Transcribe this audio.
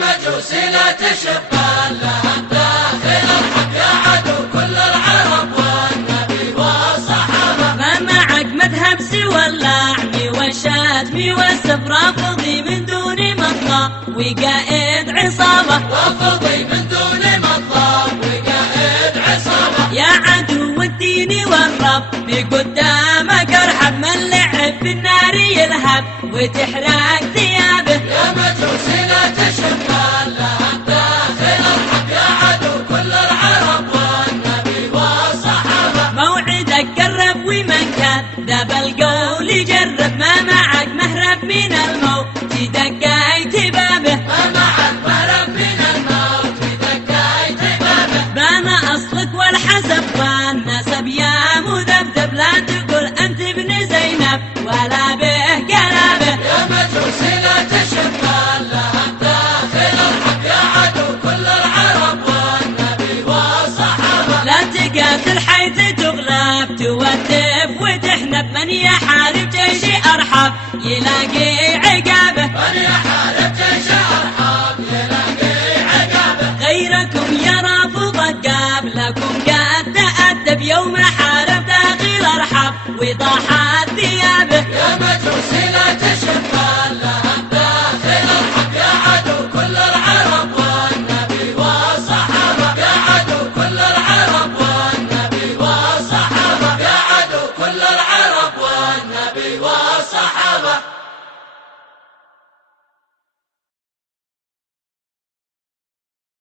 مجوس لا تشبه لها داخل الحق يا عدو كل العرب والنبي والصحابة. ما معك مذهب سوى اللعن والشتم والسب، رافضي من دون مطلب وقائد عصابة، رافضي من دون مطلب وقائد عصابة. يا عدو الدين والرب بقدامك ارحب، من لعب في النار يلهب وتحرق ثيابه. يا مجوس لا تشبه لها داخل الحق يا عدو كل العرب والنبي والصحابة. موعدك قرب ومن كذب القول جرب، ما معك مهرب من الموت دقيت بابه. ما معك مهرب من الموت دقيت بابه. بان اصلك والحسب والنسب يا مذبذب، لا تقول انت ابن زينب ولا به قلابه. يا مجوس لا تشبه لها داخل الحق يا عدو كل العرب والنبي والصحابة. لا تقاتل حيث تغلب توتف وتحنب، من يحارب جيش ارحب يلاقي عقابه. من يحارب جيش ارحب يلاقي عقابه. غيركم يا رافض قبلكم قد تأدب، يوم حارب داخل ارحب وضاحت ثيابه.